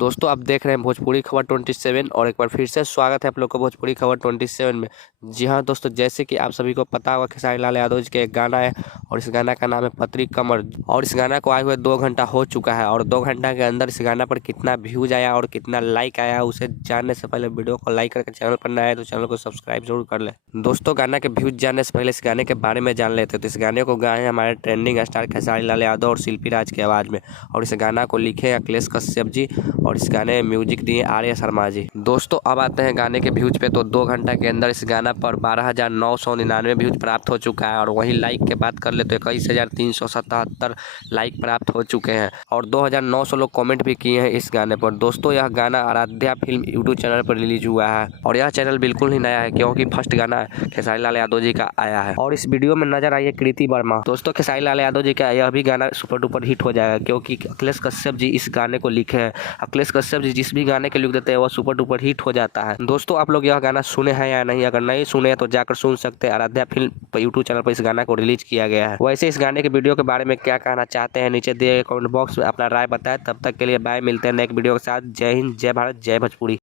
दोस्तों आप देख रहे हैं भोजपुरी खबर 27 और एक बार फिर से स्वागत है आप लोग को भोजपुरी खबर 27 में। जी हाँ दोस्तों, जैसे कि आप सभी को पता होगा खेसारी लाल यादव जी का एक गाना है और इस गाना का नाम है पतरी कमर। और इस गाना को आए हुए 2 घंटा हो चुका है और 2 घंटा के अंदर इस गाना पर कितना व्यूज आया और कितना लाइक आया उसे जानने से पहले वीडियो को लाइक करके चैनल पर नया है तो चैनल को सब्सक्राइब जरूर कर ले। दोस्तों गाना के व्यूज जानने से पहले इस गाने के बारे में जान लेते। तो इस गाने को गाए हमारे ट्रेंडिंग स्टार खेसारी लाल यादव और शिल्पी राज की आवाज़ में, और इस गाना को लिखे अखिलेश कश्यप जी और इस गाने में म्यूजिक दिए आर्य शर्मा जी। दोस्तों अब आते हैं गाने के व्यूज पे। तो 2 घंटा के अंदर इस गाना पर 12,999 व्यूज प्राप्त हो चुका है और वहीं लाइक की बात कर ले तो 21,377 लाइक प्राप्त हो चुके हैं और 2,900 लोग कमेंट भी किए हैं इस गाने पर। दोस्तों यह गाना आराध्या फिल्म यूट्यूब चैनल पर रिलीज हुआ है और यह चैनल बिल्कुल ही नया है क्योंकि फर्स्ट गाना खेसारी लाल यादव जी का आया है। और इस वीडियो में नजर आई है कृति वर्मा। दोस्तों खेसारी लाल यादव जी का यह भी गाना सुपर डुपर हिट हो जाएगा क्योंकि अखिलेश कश्यप जी इस गाने को लिखे हैं। अखिलेश कश्यप जी जिस भी गाने के लिख देते हैं वह सुपर डुपर हिट हो जाता है। दोस्तों आप लोग यह गाना सुने हैं या नहीं? अगर नहीं सुने तो जाकर सुन सकते हैं। आराध्या फिल्म यूट्यूब चैनल पर इस गाना को रिलीज किया गया है। वैसे इस गाने के वीडियो के बारे में क्या कहना चाहते हैं नीचे दिए गए कमेंट बॉक्स में अपना राय बताएं। तब तक के लिए बाय, मिलते हैं नेक्स्ट वीडियो के साथ। जय हिंद, जय भारत, जय भोजपुरी।